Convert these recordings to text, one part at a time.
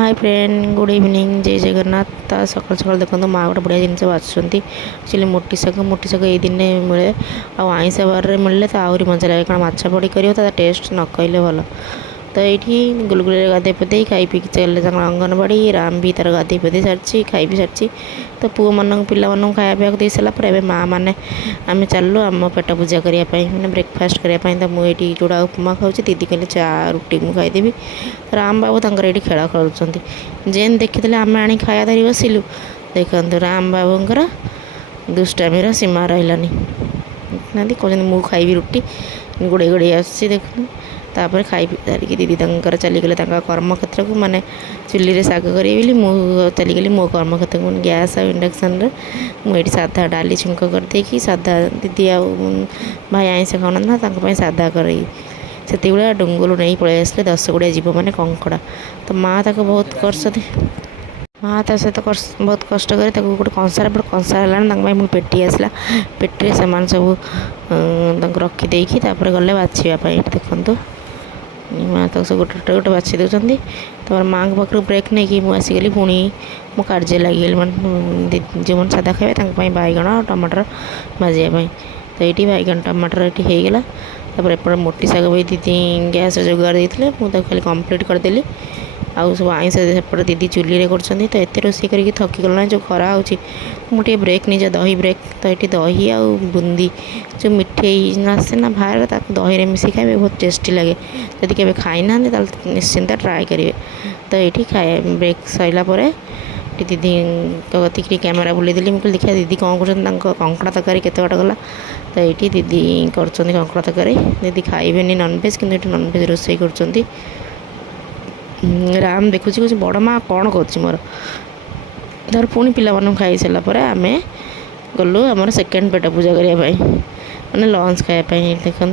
Hi friend good evening जय जगन्नाथ। सकाल सकाल देखो माँ गोटे बढ़िया जिन बाछुंट एक्चुअली मोटी शाग ये दिन मिले आईंष बार मिले तो आहरी मजा लगे कारण माछ पड़ी कर टेस्ट न कहले भल। तो ये गुलगुली गाधे पाधे खाई पी चले अंगनवाड़ी राम भी तार गाधे पाधे सारी खाई भी सारी। तो पुओ मान पिला खाया पीवा दे सारापर माँ मैंने आम चलू आम पेट पूजा करने मैंने ब्रेकफास्ट करने तो मुझे चूड़ा उपमा खाऊँ दीदी कहले चा रुटी मुझे खाईदेवी। राम बाबू तर ये खेल खेलुं जेन देखी आम आनी खाया धरी बसिलु देखु राम बाबूंर दुष्टामीर सीमा रही कहते मुझे खाइबी रुटी गोड़े गोड़े आस तापर खाई सारिकी दीदी तर चलीगले कर्मक्षेत्र को माने चुली रे शाग करी मुझे चलीगली मो कर्मक्षेत्र को गैस आ इंडक्शन मुझे साधा डाली छुंक करदे साधा दीदी आ भाई आईंष खाऊना साधा कर से डुंगुल नहीं पलि आसले 10 गुड़िया जीव मैंने कंकड़ा। तो माँ ताको बहुत करते माँ ता सहित बहुत कष्ट कर गोटे कंसार कंसा है पेटी आसला पेटी से सब रखिदे गले बाछापी देखु माँ तक सब गोटे गोटे बाछी दौरान। तो माँ के पाखु ब्रेक नहीं कि मुझे आसीगली पुणी मो कार्य लगे मैंने जो मैंने सादा खाए बैगण और टमाटर भाजापी। तो ये बैगण टमाटर ये होगला तापर एपटे मोटी शाग भी दीदी गैस जोगाड़ देते मुझे खाली कम्प्लीट करदेली आउ सब आईंष सेपटे दीदी चुली रे कर तो एत रोषे करके थकी गला जो खरा होटे ब्रेक नहीं जाए दही ब्रेक। तो ये दही आ बुंदी जो मिठे आसे ना बाहर दही में मिसी खाए बहुत टेस्टी लगे जदि के खाई ना निश्चिंत ट्राए करेंगे। तो ये खाए ब्रेक सरापर दीदी कति कैमेरा बुलेदेली मुझे देखा दीदी कौन कर कंकड़ा तरकारी केते बाट गला। तो ये दीदी कर कंकड़ा तरकारी दीदी खाइबे नॉनवेज कि नॉनवेज रोषे कर राम देखुच कुछ बड़ माँ कौन कर मोर धर पुणी पिला खाई सारापर आम गलु आमर सेकेंड पेट पूजा करने मैंने लंच खायापी देखु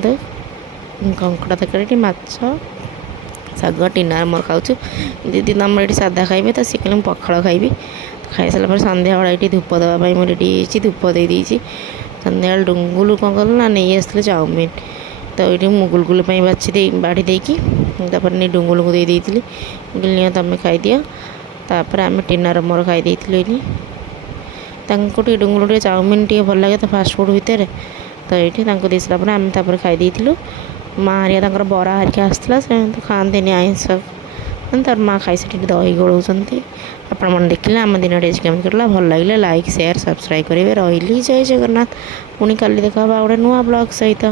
कंकड़ा तरकारी माछ शाग टीना मोर खाऊँ दीदी तुम ये साधा खाइबे तो सी कहले पखाड़ खाइबी। खाई सारापर सन्ध्या बेला ये धूप देवाई मुझे रेडी धूप दे सन्ध्या डुंगुल कौन कलु ना नहीं आसते चाउमिन। तो ये मु गुलगुल बाछी बाढ़ी देकी नहीं डुंगुल को दे कहली तुम खाईदि तापर आम टीनार मोर खाई डुंगुल चाउमिन टे भल लगे तो फास्ट फुड भितर। तो ये दे सारापर आम खाई माँ हरिया बरा हरिका आसला से तो खाते आईंष तार माँ खाई सारी दही गोलाउंट आपण मैंने देखिले आम दिन डेज केमी करला भल लगे लाइक शेयर सब्सक्राइब करेंगे रही जय जगन्नाथ पुणी काली देखा गोटे नुआ ब्लॉग सहित।